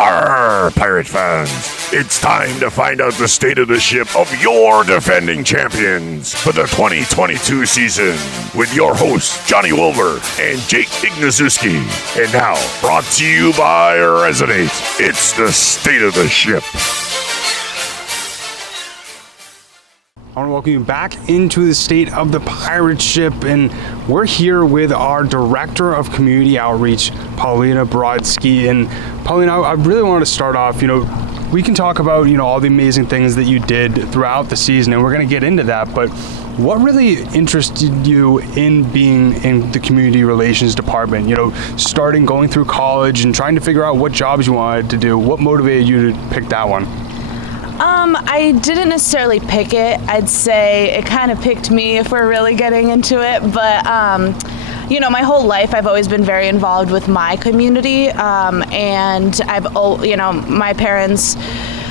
Arr, Pirate fans! It's time to find out the state of the ship of your defending champions for the 2022 season with your hosts, Johnny Wolver and Jake Ignaszewski. And now, brought to you by Resonate, it's the state of the ship. I want to welcome you back into the state of the pirate ship, and we're here with our Director of Community Outreach, Polina Brodskiy. And Polina, I really want to start off, we can talk about, all the amazing things that you did throughout the season, and we're going to get into that, but what really interested you in being in the community relations department? Going through college and trying to figure out what jobs you wanted to do. What motivated you to pick that one? I didn't necessarily pick it. I'd say it kind of picked me if we're really getting into it. But, my whole life I've always been very involved with my community. And my parents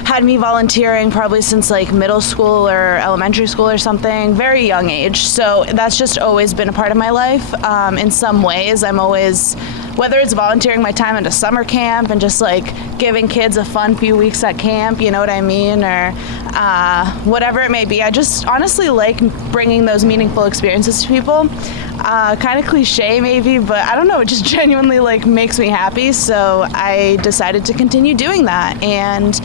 had me volunteering probably since like middle school or elementary school or something, very young age. So that's just always been a part of my life. In some ways, I'm always, whether it's volunteering my time at a summer camp and just like giving kids a fun few weeks at camp, you know what I mean? Or whatever it may be. I just honestly like bringing those meaningful experiences to people. Kind of cliche maybe, but I don't know, it just genuinely makes me happy. So I decided to continue doing that. And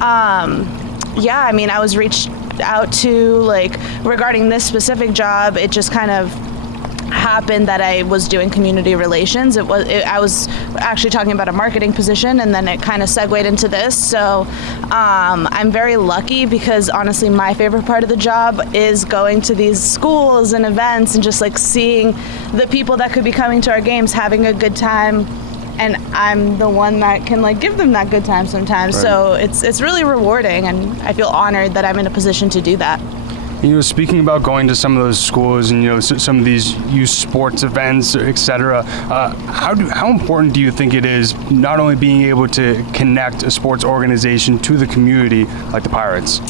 I was reached out to regarding this specific job. It just kind of happened that I was doing community relations. I was actually talking about a marketing position, and then it kind of segued into this. So I'm very lucky because honestly my favorite part of the job is going to these schools and events and just seeing the people that could be coming to our games having a good time, and I'm the one that can give them that good time sometimes. Right. So it's really rewarding, and I feel honored that I'm in a position to do that. Speaking about going to some of those schools and some of these youth sports events, etc., how important do you think it is not only being able to connect a sports organization to the community like the Pirates?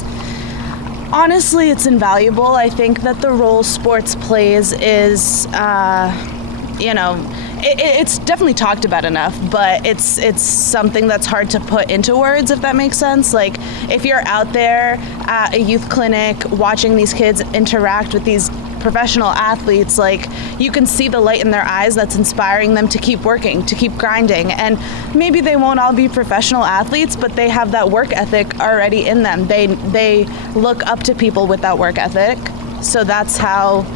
Honestly, it's invaluable. I think that the role sports plays is, it's definitely talked about enough, but it's something that's hard to put into words, if that makes sense. If you're out there at a youth clinic watching these kids interact with these professional athletes, you can see the light in their eyes that's inspiring them to keep working, to keep grinding. And maybe they won't all be professional athletes, but they have that work ethic already in them. They look up to people with that work ethic. So that's how,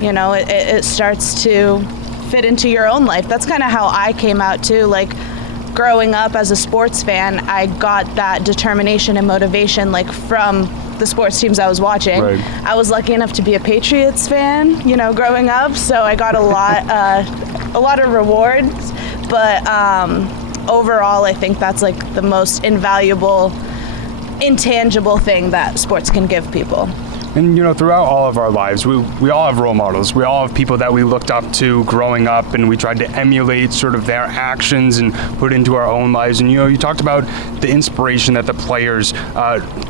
it starts to fit into your own life. That's kind of how I came out too. Growing up as a sports fan, I got that determination and motivation from the sports teams I was watching. Right. I was lucky enough to be a Patriots fan, growing up, so I got a lot of rewards. But overall, I think that's the most invaluable, intangible thing that sports can give people. And, throughout all of our lives, we all have role models. We all have people that we looked up to growing up, and we tried to emulate sort of their actions and put into our own lives. And, you talked about the inspiration that the players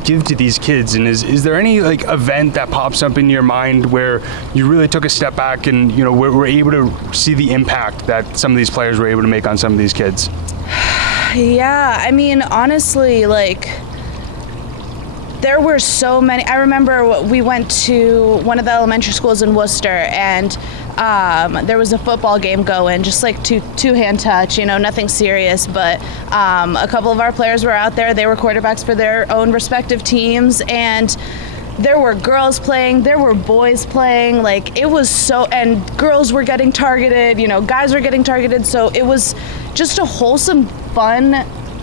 give to these kids. And is there any, event that pops up in your mind where you really took a step back and, were able to see the impact that some of these players were able to make on some of these kids? Yeah, honestly, there were so many. I remember we went to one of the elementary schools in Worcester, and there was a football game going, just two-hand touch, nothing serious. But a couple of our players were out there. They were quarterbacks for their own respective teams, and there were girls playing, there were boys playing. It was and girls were getting targeted, guys were getting targeted. So it was just a wholesome, fun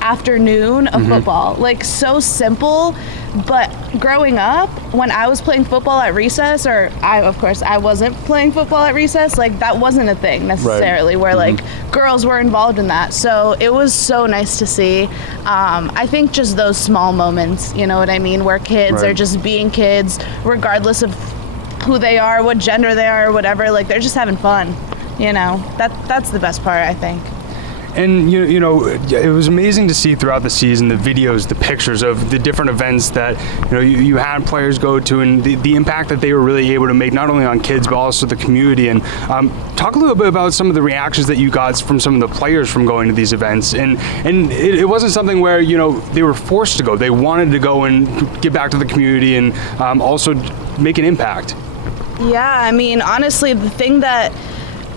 afternoon of football. So simple. But growing up, when I was playing football at recess, I wasn't playing football at recess, that wasn't a thing necessarily, right. Where girls were involved in that. So it was so nice to see. I think just those small moments, you know what I mean, where kids are just being kids, regardless of who they are, what gender they are, or whatever, they're just having fun. That's the best part, I think. And you know, it was amazing to see throughout the season the videos, the pictures of the different events that you had players go to, and the impact that they were really able to make, not only on kids but also the community. And talk a little bit about some of the reactions that you got from some of the players from going to these events. And it wasn't something where they were forced to go. They wanted to go and give back to the community and also make an impact. Yeah, I mean, honestly, the thing that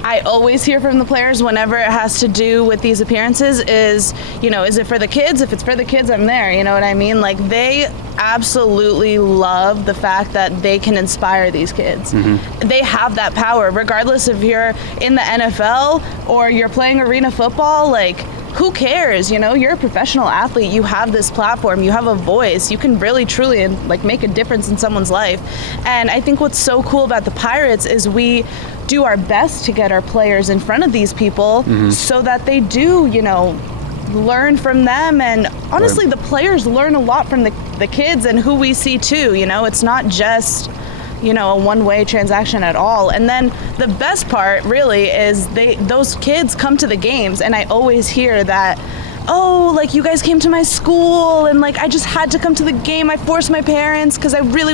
I always hear from the players whenever it has to do with these appearances is, is it for the kids? If it's for the kids, I'm there. You know what I mean? Like, they absolutely love the fact that they can inspire these kids. Mm-hmm. They have that power, regardless if you're in the NFL or you're playing arena football. Like, who cares? You're a professional athlete. You have this platform. You have a voice. You can really, truly, make a difference in someone's life. And I think what's so cool about the Pirates is we do our best to get our players in front of these people so that they do, learn from them. And honestly, the players learn a lot from the kids and who we see too. It's not just a one-way transaction at all. And then the best part really is those kids come to the games, and I always hear that, you guys came to my school, and I just had to come to the game. I forced my parents because I really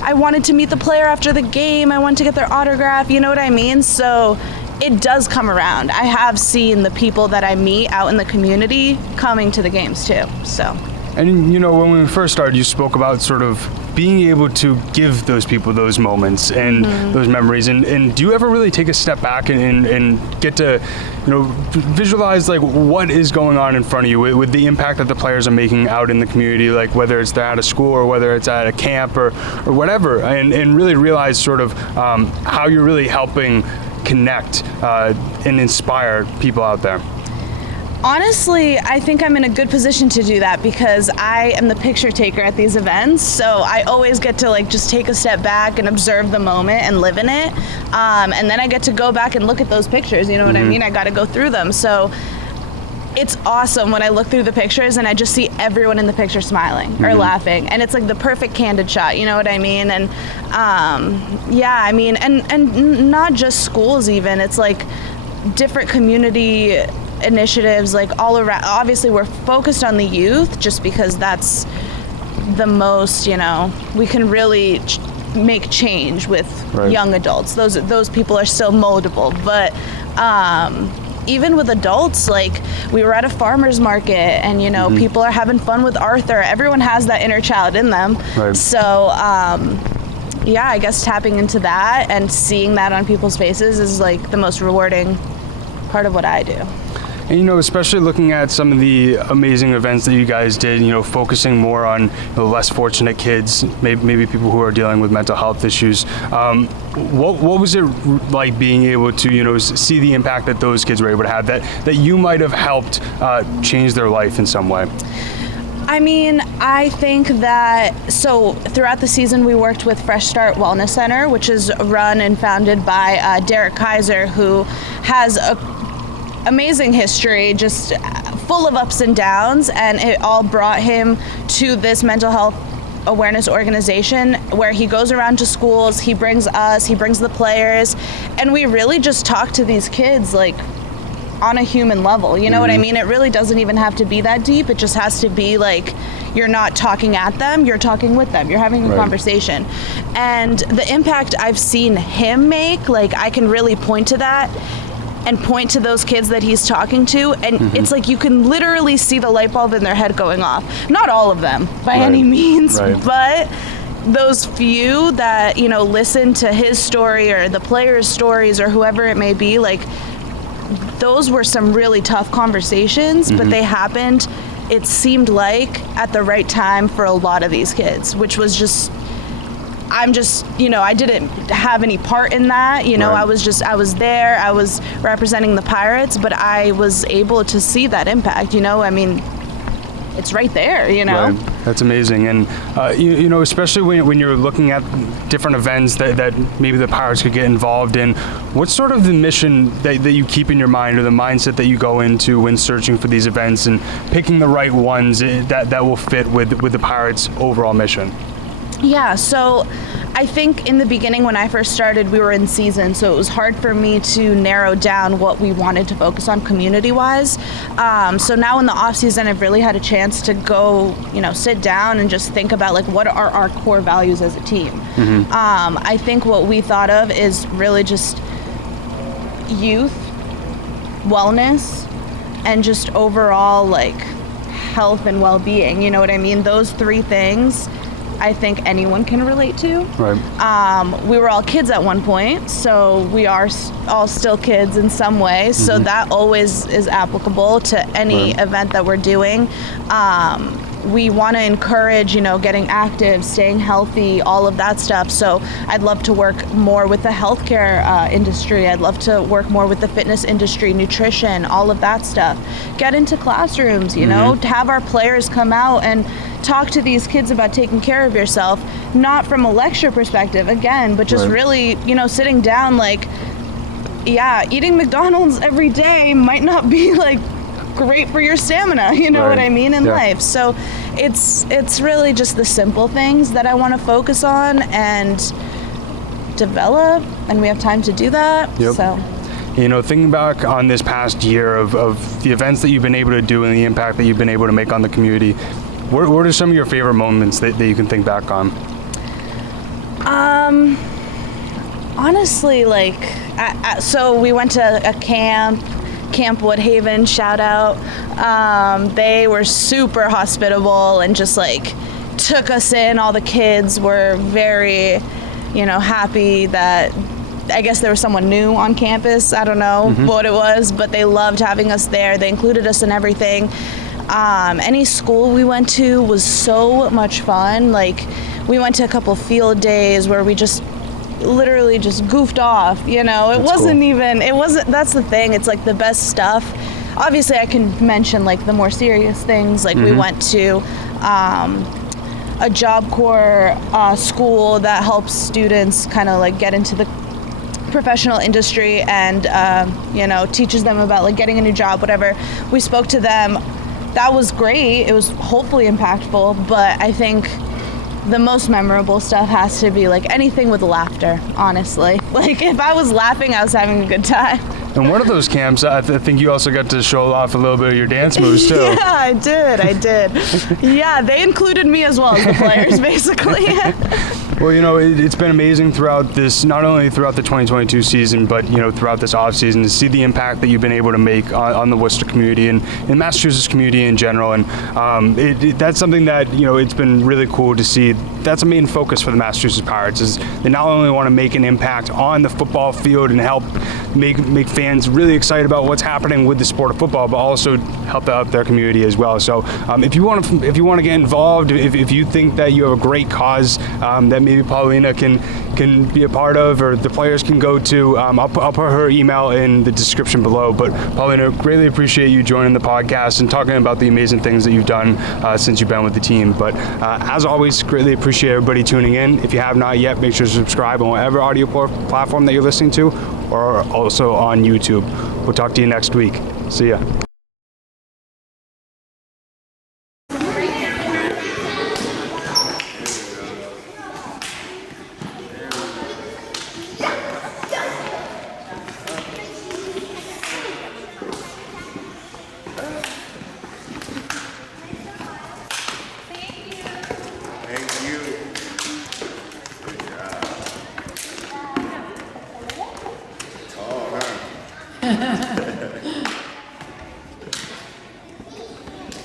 I wanted to meet the player after the game. I wanted to get their autograph. You know what I mean? So it does come around. I have seen the people that I meet out in the community coming to the games too. So. And when we first started, you spoke about sort of being able to give those people those moments and those memories. And do you ever really take a step back and get to, visualize what is going on in front of you with the impact that the players are making out in the community, whether it's at a school or whether it's at a camp or whatever, and really realize sort of how you're really helping connect and inspire people out there? Honestly, I think I'm in a good position to do that because I am the picture taker at these events. So I always get to just take a step back and observe the moment and live in it. And then I get to go back and look at those pictures. You know what I mean? I got to go through them. So it's awesome when I look through the pictures and I just see everyone in the picture smiling or laughing. And it's the perfect candid shot. You know what I mean? And and not just schools even. It's different community initiatives all around. Obviously we're focused on the youth just because that's the most, we can really make change with young adults. Those people are still moldable, but even with adults, we were at a farmer's market and people are having fun with Arthur. Everyone has that inner child in them. So I guess tapping into that and seeing that on people's faces is the most rewarding part of what I do. And especially looking at some of the amazing events that you guys did, focusing more on the less fortunate kids, maybe people who are dealing with mental health issues. What was it like being able to, see the impact that those kids were able to have, that you might have helped change their life in some way? I mean, I think that, throughout the season we worked with Fresh Start Wellness Center, which is run and founded by Derek Kaiser, who has a amazing history, just full of ups and downs, and it all brought him to this mental health awareness organization where he goes around to schools, he brings the players, and we really just talk to these kids on a human level. You know what I mean? It really doesn't even have to be that deep. It just has to be you're not talking at them, you're talking with them, you're having a conversation. And the impact I've seen him make, I can really point to that and point to those kids that he's talking to, and it's you can literally see the light bulb in their head going off. Not all of them by any means, but those few that listen to his story or the players' stories or whoever it may be, those were some really tough conversations, but they happened, it seemed at the right time for a lot of these kids, which was just, I didn't have any part in that, I was there, I was representing the Pirates, but I was able to see that impact, it's right there, Right. That's amazing. And, especially when you're looking at different events that maybe the Pirates could get involved in, what's sort of the mission that you keep in your mind, or the mindset that you go into when searching for these events and picking the right ones that will fit with the Pirates' overall mission? Yeah, so I think in the beginning when I first started, we were in season, so it was hard for me to narrow down what we wanted to focus on community-wise. So now in the off season, I've really had a chance to go, sit down and just think about like what are our core values as a team. I think what we thought of is really just youth, wellness, and just overall like health and well-being. You know what I mean? Those three things I think anyone can relate to. Right. We were all kids at one point, so we are all still kids in some way. So that always is applicable to any event that we're doing. We want to encourage, getting active, staying healthy, all of that stuff. So I'd love to work more with the healthcare industry. I'd love to work more with the fitness industry, nutrition, all of that stuff. Get into classrooms, to have our players come out and talk to these kids about taking care of yourself, not from a lecture perspective, again, but just really, sitting down like, eating McDonald's every day might not be like great for your stamina, what I mean, in life. So it's really just the simple things that I want to focus on and develop, and we have time to do that. So thinking back on this past year of the events that you've been able to do and the impact that you've been able to make on the community, what are some of your favorite moments that you can think back on? Honestly, so we went to a Camp Woodhaven, shout out. They were super hospitable and just took us in. All the kids were very, happy that I guess there was someone new on campus. I don't know what it was, but they loved having us there. They included us in everything. Any school we went to was so much fun. We went to a couple field days where we just literally just goofed off, that's the thing. It's the best stuff. Obviously I can mention the more serious things. We went to a Job Corps school that helps students kind of get into the professional industry and teaches them about getting a new job, whatever. We spoke to them. That was great. It was hopefully impactful, but I think the most memorable stuff has to be anything with laughter, honestly. If I was laughing, I was having a good time. And one of those camps, I think you also got to show off a little bit of your dance moves too. Yeah, I did. Yeah, they included me as well as the players, basically. Well, it's been amazing throughout this, not only throughout the 2022 season, but, throughout this off season, to see the impact that you've been able to make on the Worcester community and in Massachusetts community in general. And that's something that, it's been really cool to see. That's a main focus for the Massachusetts Pirates, is they not only want to make an impact on the football field and help make fans really excited about what's happening with the sport of football, but also help out their community as well. So if you want to get involved, if you think that you have a great cause that maybe Polina can be a part of, or the players can go to, I'll put her email in the description below. But Polina, greatly appreciate you joining the podcast and talking about the amazing things that you've done since you've been with the team. But as always, greatly appreciate everybody tuning in. If you have not yet, make sure to subscribe on whatever audio platform that you're listening to, or also on YouTube. We'll talk to you next week. See ya.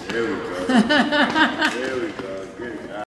There we go. There we go. Good job.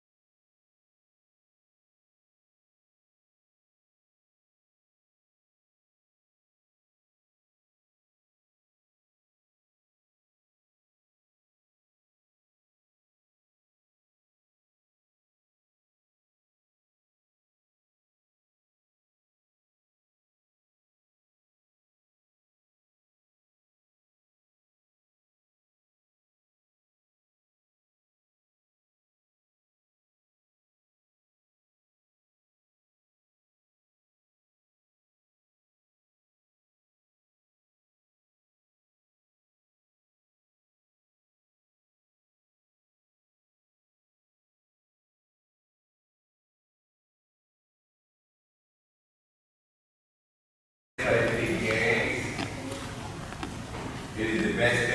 event